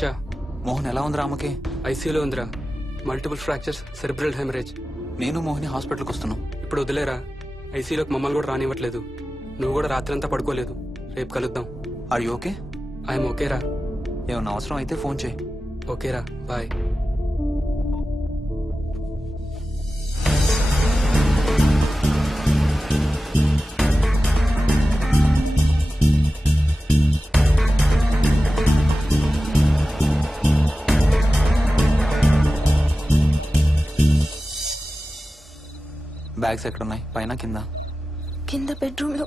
హర్ష. మోహన్ ఎలా ఉందిరా? ఆమెకి ఐసీయూలో ఉందిరా. Multiple fractures, cerebral haemorrhage. నేను మోహిని హాస్పిటల్కి వస్తున్నాం. ఇప్పుడు వదిలేరా, ఐసీయూలోకి మమ్మల్ని కూడా రానివ్వట్లేదు. నువ్వు కూడా రాత్రంతా పడుకోలేదు. రేపు కలుద్దాం. Are you okay? ఐఎమ్ ఓకేరా. ఏమన్నా అవసరం అయితే ఫోన్ చేయి. ఓకేరా, బాయ్. బ్యాగ్స్ ఎక్కడున్నాయి? పైన కింద? కింద బెడ్రూమ్ లో.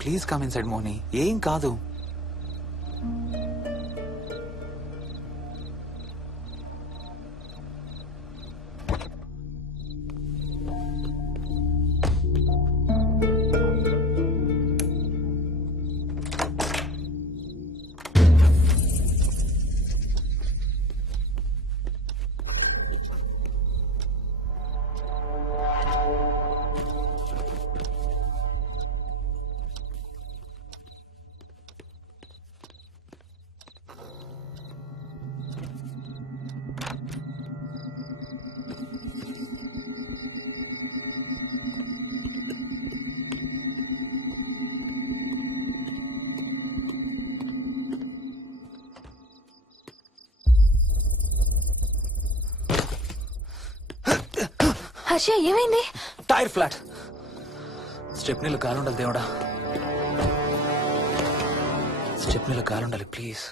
Please come inside Mohini. ఏం కాదు. హర్ష, ఏమైంది? Tyre flat. స్టెప్నీలో గాలుండాలి దేవుడా. స్టెప్నీలో గాలుండాలి please.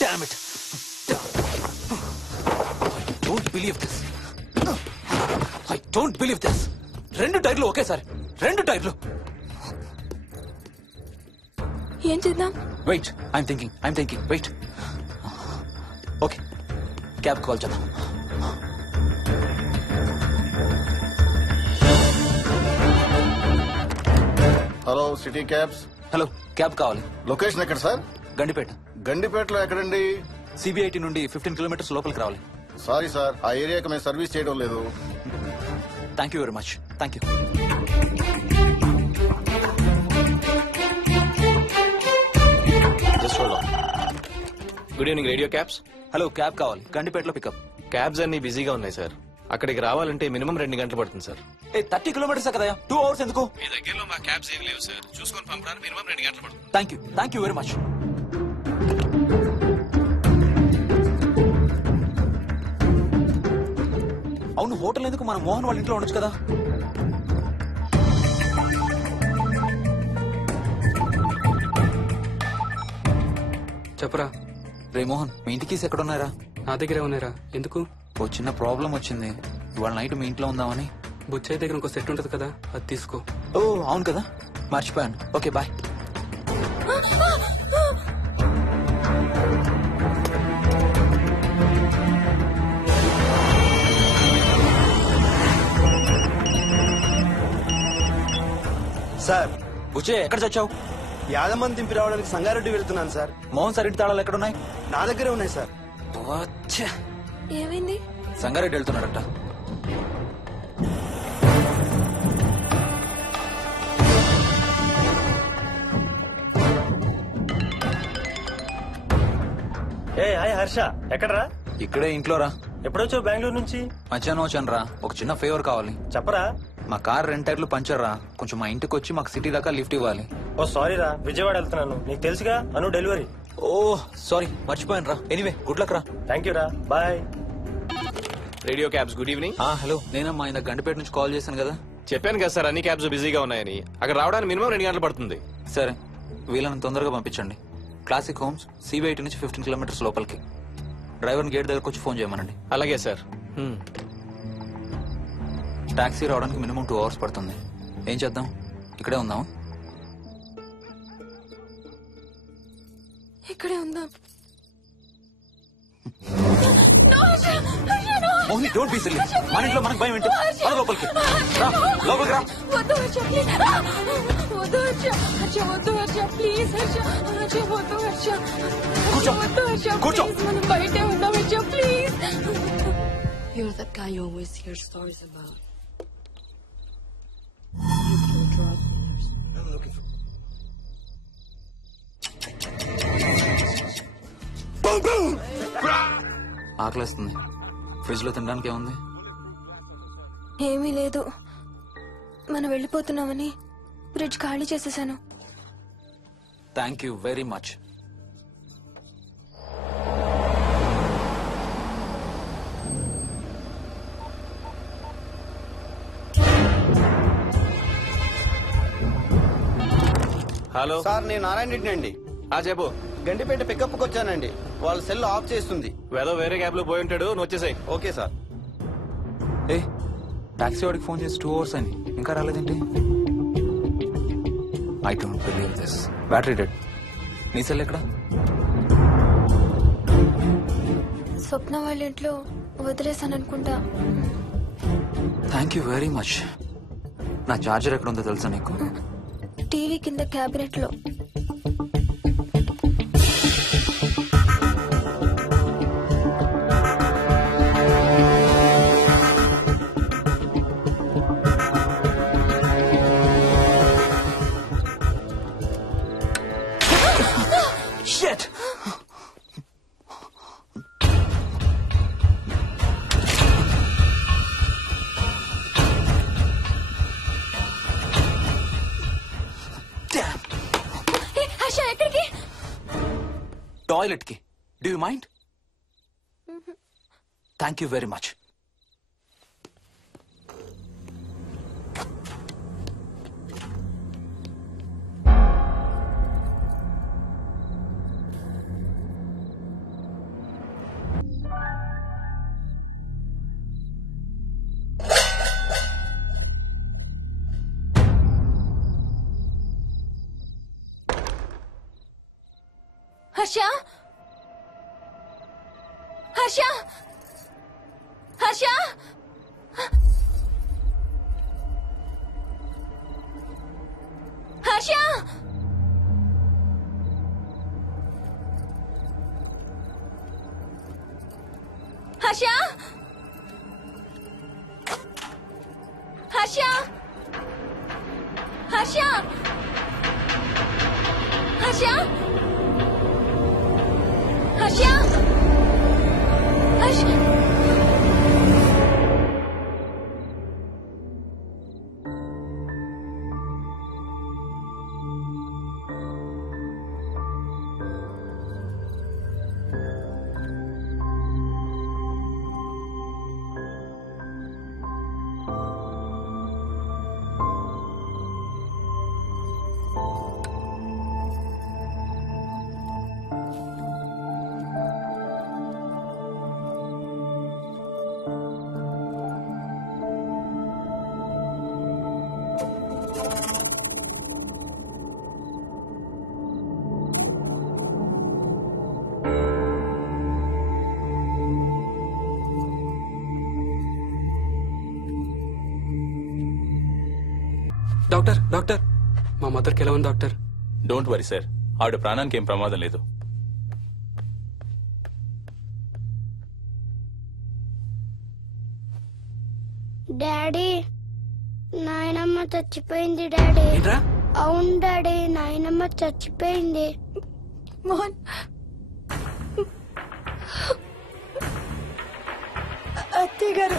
Damn it. I don't believe this. 2 టైర్లు ఒకేసారి. 2 టైర్లు. ఏం చేద్దాం? Wait, I'm thinking. Wait. Okay, cab call చేద్దాం. Hello, city cabs. Hello, cab కావాలి. లొకేషన్ ఎక్కడ సార్? గండిపేట. గండిపేటలో ఎక్కడండి? సిబిఐటి నుండి 15 కిలోమీటర్స్ లోపలికి రావాలి. సారీ సార్, ఆ ఏరియాకి మేము సర్వీస్ చేయడం లేదు. Thank you very much. Thank you. Good evening radio cabs. Hello, cab కావాలి. గండిపేటలో పికప్. క్యాబ్స్ అన్ని బిజీగా ఉన్నాయి సార్. అక్కడికి రావాలంటే మినిమం 2 గంటలు పడుతుంది సార్. 30 కిలోమీటర్స్ కదా, 2 అవర్స్ ఎందుకు? మీ దగ్గరలో మా క్యాబ్స్ ఏం లేవు సార్. చూసుకొని పంపడానికి మినిమం 2 గంటలు పడుతుంది. Thank you very much. అవును, హోటల్ ఎందుకు? మన మోహన్ వాళ్ళ ఇంట్లో ఉండొచ్చు కదా. చెప్పరా. రే మోహన్, మీ ఇంటి కీస్ ఎక్కడ ఉన్నారా? నా దగ్గరే ఉన్నారా. ఎందుకు? ఓ చిన్న ప్రాబ్లం వచ్చింది. ఇవాళ నైట్ మీ ఇంట్లో ఉందామని. బుచ్చయ్య దగ్గర ఇంకో సెట్ ఉంటది కదా, అది తీసుకో. ఓ అవును కదా, మర్చిపోయాను. Okay bye. సార్, బుచ్చయ్య ఎక్కడ చచ్చావు? యాదమ్మని దింపి రావడానికి సంగారెడ్డి వెళ్తున్నాను సార్. మోహన్ సార్ ఇంటి తాళాలు ఎక్కడున్నాయి? నా దగ్గరే ఉన్నాయి సార్. ఏమైంది? సంగారెడ్డి వెళ్తున్నాడట. హాయ్ హర్ష, ఎక్కడరా? ఇక్కడే ఇంట్లో రా. ఎప్పుడొచ్చావు బెంగళూరు నుంచి? మధ్యాహ్నం వచ్చాను రా. ఒక చిన్న ఫేవర్ కావాలి. చెప్పరా. మా కార్ 2 టైర్లు పంచర్ రా. కొంచెం మా ఇంటికి వచ్చి మాకు సిటీ దాకా లిఫ్ట్ ఇవ్వాలి. ఓ సారీ రా, విజయవాడ వెళ్తున్నాను. నీకు తెలుసుగా, అను డెలివరీ. ఓ సారీ, మర్చిపోయాను రా. ఎనీవే, గుడ్ లక్ రా. థ్యాంక్ యూ రా, bye. Radio cabs, good evening. Hello, నేనమ్మా ఆయన గండిపేట నుంచి కాల్ చేశాను కదా. చెప్పాను కదా సార్, అన్ని క్యాబ్స్ బిజీగా ఉన్నాయని. అక్కడ రావడానికి మినిమం 2 గంటలు పడుతుంది. సరే, వీళ్ళని తొందరగా పంపించండి. క్లాసిక్ హోమ్స్, సిబిఐటి నుంచి 15 కిలోమీటర్స్ లోపలికి. డ్రైవర్ని గేట్ దగ్గరకు వచ్చి ఫోన్ చేయమనండి. అలాగే సార్. టాక్సీ రావడానికి మినిమం 2 అవర్స్ పడుతుంది. ఏం చేద్దాం? ఇక్కడే ఉందాం. ఇక్కడే ఉందాం. Mohini, don't be silly. మన ఇంట్లో మనకు భయం ఏంటి? మన లోపలికి రా, లోపలికి రా. వద్దు హర్ష, ప్లీజ్. వద్దు హర్ష, హర్ష వద్దు హర్ష, ప్లీజ్ హర్ష. హర్ష వద్దు హర్ష. కూర్చో, వద్దు హర్ష, కూర్చో. ప్లీజ్, మనం బయటే ఉందాం Harsha, please. You're that guy you always hear stories about. You kill drug dealers. I'm looking for... ఆకలేస్తుంది. ఫ్రిడ్జ్ లో తినడానికి ఏముంది? ఏమీ లేదు. మనం వెళ్ళిపోతున్నామని ఫ్రిడ్జ్ ఖాళీ చేసేసాను. Thank you very much. Hello sir నేను నారాయణ రెడ్డి అండి. చెప్పు. గండిపేట పికప్కి వచ్చానండి. వాళ్ళ సెల్ ఆఫ్ చేస్తుంది. వేదో వేరే క్యాబ్ లో పోయి ఉంటాడు, నువ్వు వచ్చేసాయి. Okay sir. ఏ టాక్సీ వాడికి ఫోన్ చేసి 2 hours అని ఇంకా రాలేదేంటి? I don't believe this. Battery dead. నీ సెల్ ఎక్కడ? స్వప్న వాళ్ళ ఇంట్లో వదిలేసాను అనుకుంటా. Thank you very much. నా చార్జర్ ఎక్కడ ఉందో తెలుసా నీకు? టీవీ కింద క్యాబినెట్ లో. Shit! Damn! హర్ష ఎక్కడికి? టాయిలెట్ కి. Do you mind? Thank you very much. Harsha Harsha Harsha Harsha Harsha Harsha Harsha Harsha Harsha Harsha doctor doctor, మా మదర్కి ఎలా ఉంది డాక్టర్? డోంట్ వరీ సార్, ఆవిడ ప్రాణానికి ఏం ప్రమాదం లేదు. డాడీ, నాయనమ్మ చచ్చిపోయింది డాడీ. ఏంట్రా? అవును డాడీ, నాయనమ్మ చచ్చిపోయింది. మోహన్, అత్తయ్య గారు